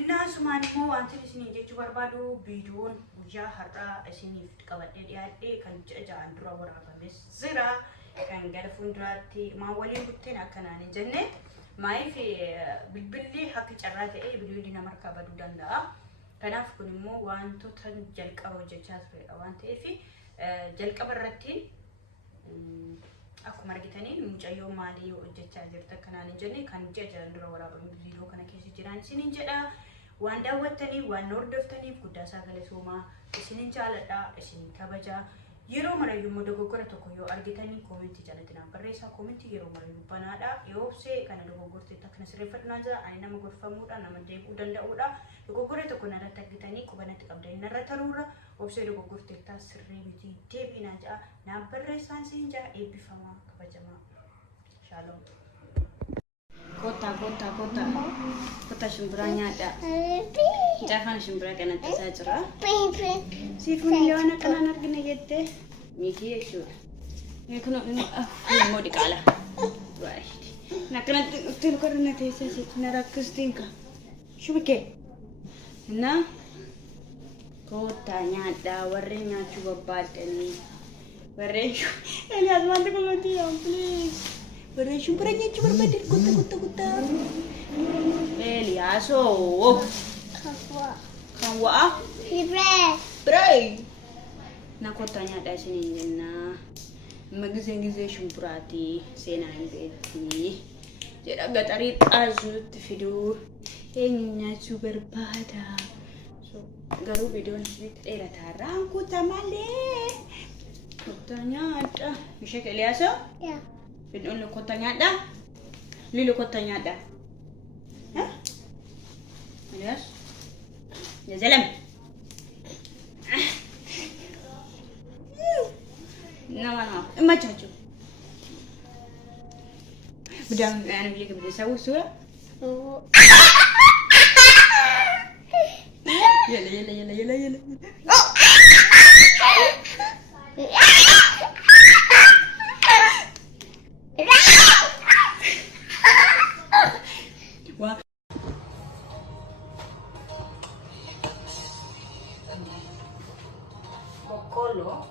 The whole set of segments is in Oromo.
الناس ما نمو أنت لسنين جت بربادو بدون وجاه هرا سنين في قبل إيه كان جا عندنا ورا بس زرا كان قال فندراتي ما ولين بتنا كنا نجنة ما في بالبلي حكي جرات إيه بلي لنا مركبة دودنا كنا في كل مو وانتو تنجلك أو جتشاس في أو أنت في جلك برتين أكو مرقتني مجايو مالي وجتشا جرت كنا نجنة كان جا عندنا ورا بمزيدو كنا كيس جيران سنين جدا وان داوتني وان نوردفتني كودا ساغلي سوما اسنين جالدا اسنين كبجا يرو مريو مدغوغره توكيو ارغيتني كومنتي جالتنا بريسا كومنتي يرو مريو بنادا يوسي كان دغوغورتي تكن سريفتناجا اينا مغرفمودا نمديبو دنداودا دغوغره توكنا تغيتني كوبنت قبدي نرترورا وبسي دغوغورتي تاسريبيتي ديبيناجا نابريسان سينجا ايبيفما كبجما شالوم Kota shumburanya ada. Jangan shumburnya kena tersajar. Si punya anak anak gini gitu. Miki itu. Ini kena mau dikalah. Wah. Nak kena tu karena tersajar. Narak kustingka. Shubike. Nah. Kotanya ada warnanya coba badani. Warnanya. Ini azman tu kalau dia please. Bereshu beranya cuma badir kuta. Eliaso. Kawa. Bray. Nak kau tanya ada sini na. Magazine shumpurati sena beti. Jadi agak tarik azut video. Enya super pada. So garu video ni era tarang kuta male. Kutanya ada. Bisa Eliaso? Ya. بنقول له كنت نعدة ليلو كنت نعدة ها ليش يا زلمة نعم ما تشوف بدأ أنا بيجي بدي أسوي صورة يلا Bokolo.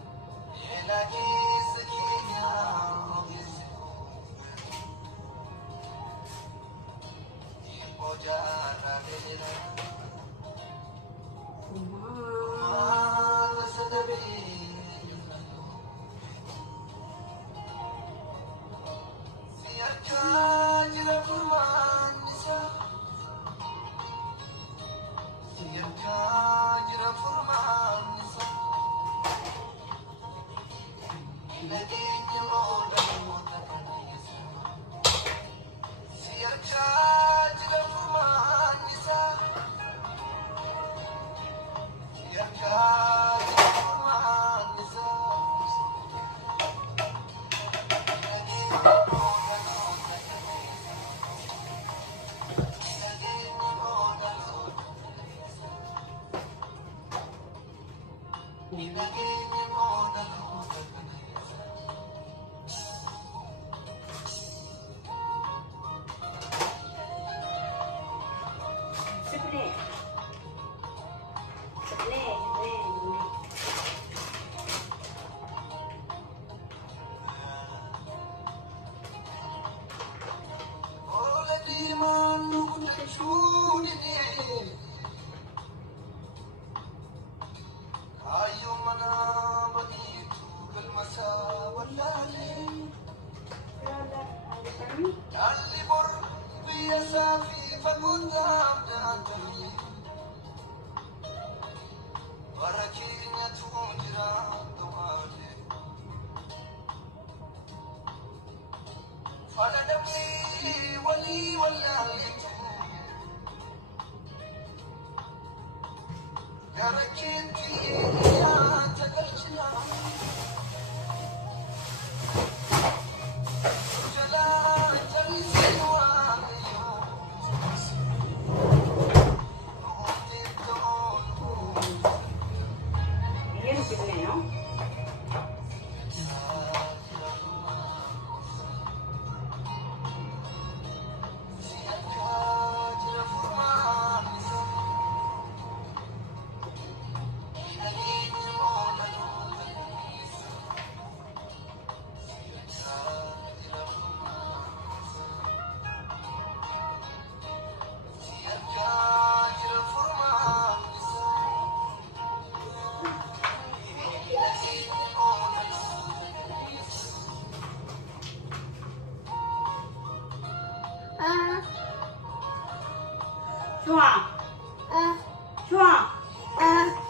شو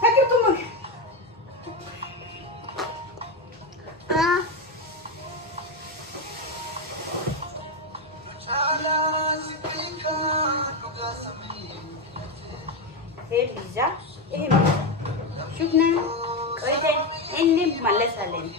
فكرت أمك إيه بيزا إيه شفنا قيدين إني ملسة لين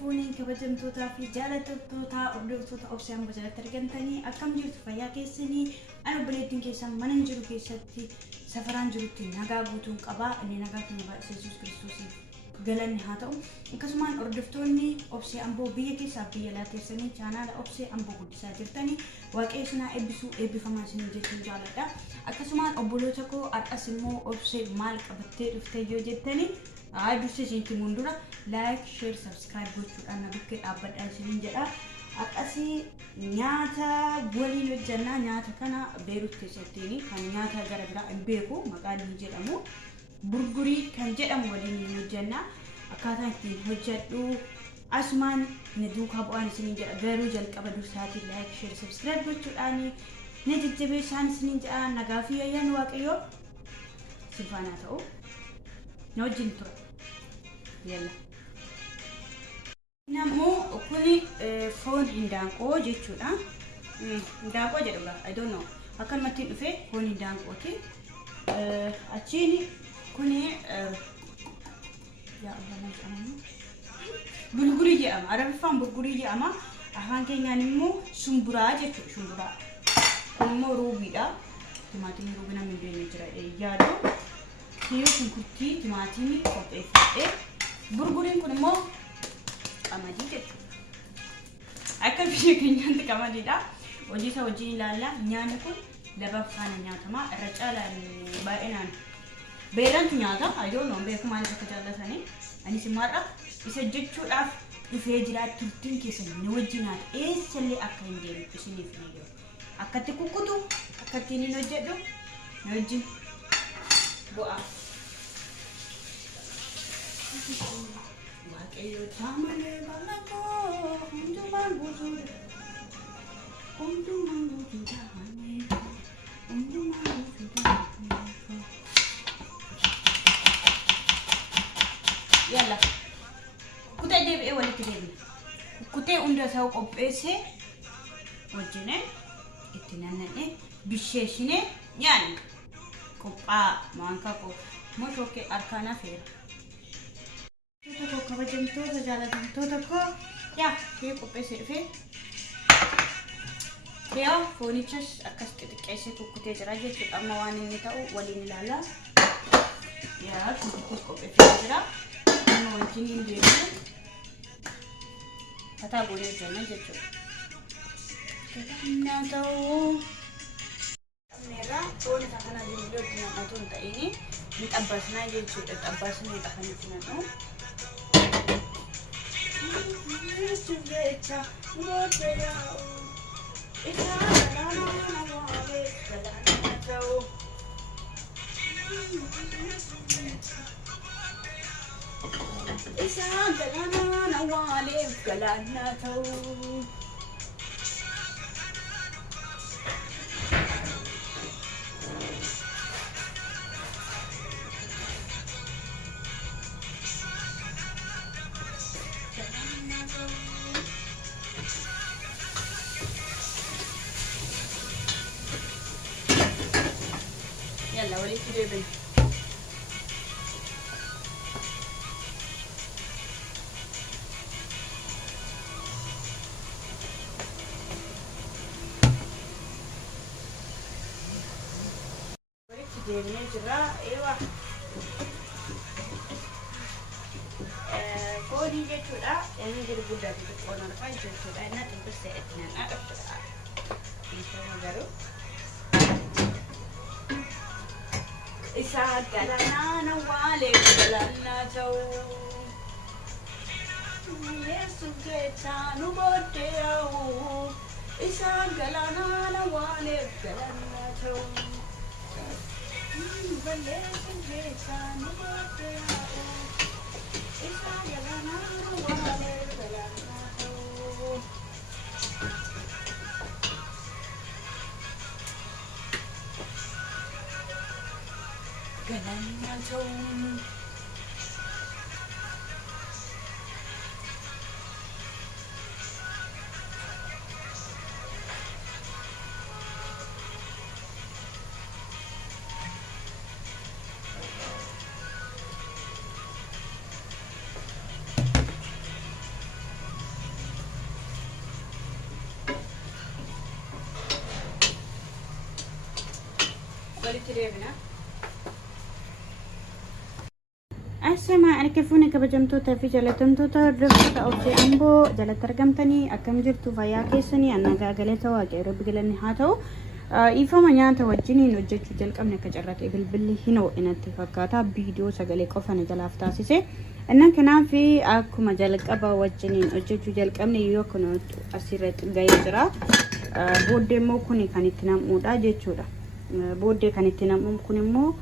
Fuuniin kabajamtootaa fi jaallatamtoota hordoftoota obsaan bojalatti argamtanii akkam jirtu fayyaa keessanii ana obboleettiin keessan mana jiru keessatti safaraan jirutti nagaa guutuun qabaa inni nagaa keenya baay'ee Yesuus Kiristoosiif galanni haa ta'u akkasumaan hordoftoonni obsee amboo biyya keessaa biyya alaa teessanii chaanaala obsee amboo guddisaa jirtanii waaqayyo isin haa eebbisuu eebbifamaa isin jechuun jaalladha akkasumaan obboloota koo har'as immoo obsee maal qabattee dhuftee yoo jettanii Ay dusse senti mundura like share subscribe gochuudhaan na bukkee dhaabbadhaan isiniin jedha akkasi nyaata waliin hojjannaa nyaata kana Beerut keessatti kan nyaata gara biraa hin beeku maqaan inni jedhamu burgurii kan jedhamu waliin hojjannaa akkaataa ittiin hojjedhu asumaan ni duukaa bu'aan isiniin jedha garuu jalqaba dursaatiin like share subscribe gochuudhaan ni jajjabeessaan isiniin jedha nagaa fi ayyaana waaqayyoo sifaanaa ta'u نوجين ترى يلا نمو كوني فون هندانكو جيتشودا هندانكو جدولا I don't know أكن ما تنفع فون هندانكو تي أشيني كوني يا الله ما شاء برغوري جام عربي فهم برغوري جام أهان كي نمو سمبرا جيتشو سمبرا نمو روبي دا تماتين روبي نامي بيني جرا يادو Kiyoo shunkurtii timaatimii qopheeffadhee burguriin kun immoo qamadii jechuudha. Akka biyya keenyaatti qamadiidha. Hojii isaa wajjin ilaalla. Nyaanni kun labaffaan nyaatama. Irra caalaan baay'inaan beerantu nyaata. Ayidoon noon beeku maaliif akka jaallatanii. Anis immaadha isa jechuudhaaf dhufee jira turtiin keessan ni wajjin nyaata. Eessallee akka hin deemu isiniif ni jiru. Akkatti kukkutu akkatti inni hojjedhu ni wajjin bu'a. waaqayyo taamalee balakoo hundumaan guutuudha hundumaan guutuudha hundumaan guutuudha. Yalla kutee deebi'ee walitti deebi'e kutee hunda isaa qopheessee wajjinee itti naanna'ee bisheeshinee nyaanna qophaa maankaa moshokee harkaanaa feera. Toto kabajamtoota jaalatamtoota koo yaa kee qopheessee dhufee yaa foonichas akkas xixiqqeessee kukkutee jira jechuudha. Amma waan inni ta'u waliin ilaala. Yaa kukkutee qopheessee jira. Amma wajjin hin deemu. Fataa goonee hojjenna jechuudha. Kana ta'uu meera foon isaa kana jiru yoo nyaatu hin ta'ini ni xabbasnaa jechuudha. Xabbasnee dhaqanii itti nyaatu. Chungecha ngotea isa galana wale galana tau isa galana wale galana tau يلا وليد جيبي وليد جيبي جرا ايوه كودي جتودا يعني غير بودا بتقول انا فايت جتودا انا تبص اتنا انا ابدا نسوي جرو isa galana wale galana tau yesu geta nu bote au isa galana wale galana tau yesu geta nu bote au isa galana wale galana tau galana tau balik deebina. Assalamu alaikum kabajamtoota fi jaalatamtoota hordoftoota Obsee Amboo jalatti argamtanii akkam jirtu fayyaa keessanii annagaa galata waaqayyo rabbi galanni haa ta'u. Ifama nyaata wajjiniin hojjechuu jalqabne akka carraaqee bilbilli hin ho'inatti fakkaata viidiyoo sagalee qofaan jalaaf taasise. Innan kanaaf akkuma jalqaba wajjiniin hojjechuu jalqabne yoo kun asirratti ga'ee jira. Booddee immoo kun kan itti namuudha jechuudha. Booddee kan itti namuun kun immoo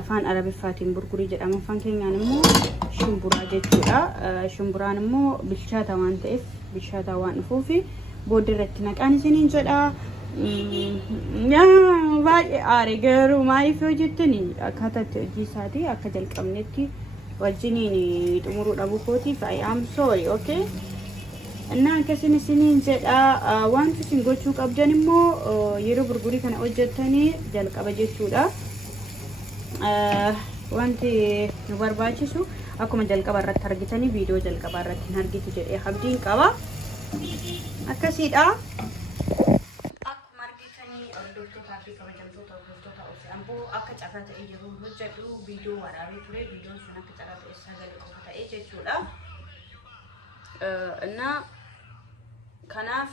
afaan arabiffaatiin burgurii jedhama. Afaan keenyaan immoo shumburaa jechuudha. Shumburaan immoo bilchaata waan ta'eef bilchaata waan dhufuuf booddee irratti naqaan isiniin jedha. Baay'ee aare garuu maaliif yoo jettani akkaataa itti hojii isaatii akka jalqabnetti wajjiniin xumuruu dhabuu kootiif I am sorry, okay? Innaan akkasiin isiniin jedha. Wanti isin gochuu qabdan immoo yeroo burgurii kana hojjettanii jalqaba jechuudha. Wanti nu barbaachisu akkuma jalqaba irratti argitanii viidiyoo jalqaba irratti hin argitu jedhee abdiin qaba. Akkasiidha. Akkuma argitanii hordoftoota fi kabajamtoota hordoftoota Obsee Amboo akka carraa ta'ee yeroo hojjedhu viidiyoo waraabee ture. Viidiyoon sun akka carraa ta'e sagalee qofa ta'ee jechuudha. Innaa kanaaf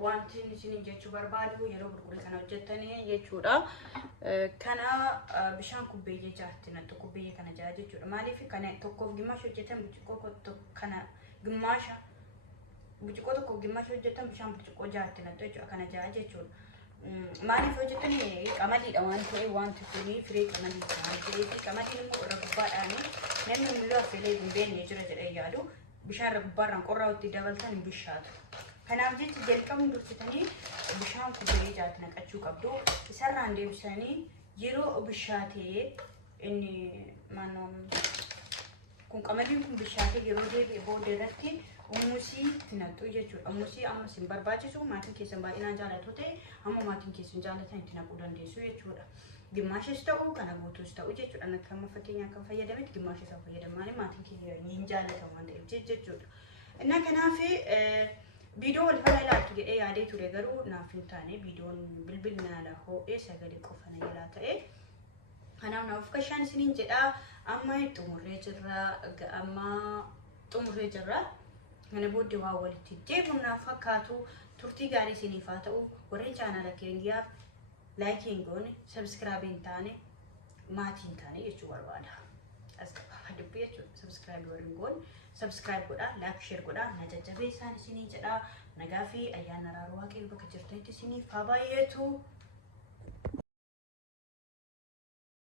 wanti isin jechuu barbaadu yeroo burgurii kana hojjettanii jechuudha. Kana bishaan kubbeeyyee jaatti nattu kubbeeyyee kana jaa jechuudha. Maaliif kana tokkoof gimaash hojjetan burcuqqoo kana gimaasha burcuqqoo tokkoof gimaash hojjetan bishaan burcuqqoo jaatti nattu jechuudha. Kana jaa jechuudha. maaliif hojjetanii qamadiidha waan ta'e wanti kuni firii qamadii waan ta'eef qamadiin immoo irra gubbaadhaani namni miloo affeelee hin beekne jira jedhee yaadu bishaan irra gubbaarraan qorraa itti dabaltan hin bishaatu. Kanaaf jecha jalqabni dursitanii bishaan kubbee jaatti naqachuu qabdu. Isarraan deebisanii yeroo bishaatee inni maanoom kun qamadiin kun bishaatee yeroo deebi'e booda irratti umusii tinattu jechuudha. Umusii amma sin barbaachisu maatiin keessan baay'inaan jaalatu ta'e amma maatiin keessan jaalatan itti naquu dandeessu jechuudha. Gimaashis ta'uu kana guutuus ta'uu jechuudha. Akka amma fakkeenyaaf kan fayyadametti gimaashis haa fayyadamu maatiin keenya hin jaalatan waan ta'eef jechuudha. Inna kanaaf viidiyoo wal faana ilaaltu jedhee yaadee ture garuu naaf hin taane viidiyoon bilbilli naala ho'ee sagalee qofa na jalaa ta'e. Kanaaf naaf kashaan isiniin jedhaa amma xumurree jirra. Mana booddee waa walitti deemuun naaf fakkaatu turtii gaarii isiniif haa ta'u warreen chaanaala keenyaaf laayikiin goone sabskraayibiin taane maatiin taane jechuu barbaada. As qabafa dubbii jechuudha. Sabskraayibii warreen goone sabskraayib godhaa laayik sheer godhaa na jajjabeessaan isiniin jedhaa nagaa fi ayyaana raaroo waaqayyo bakka jirtanitti isiniif haa baay'eetu.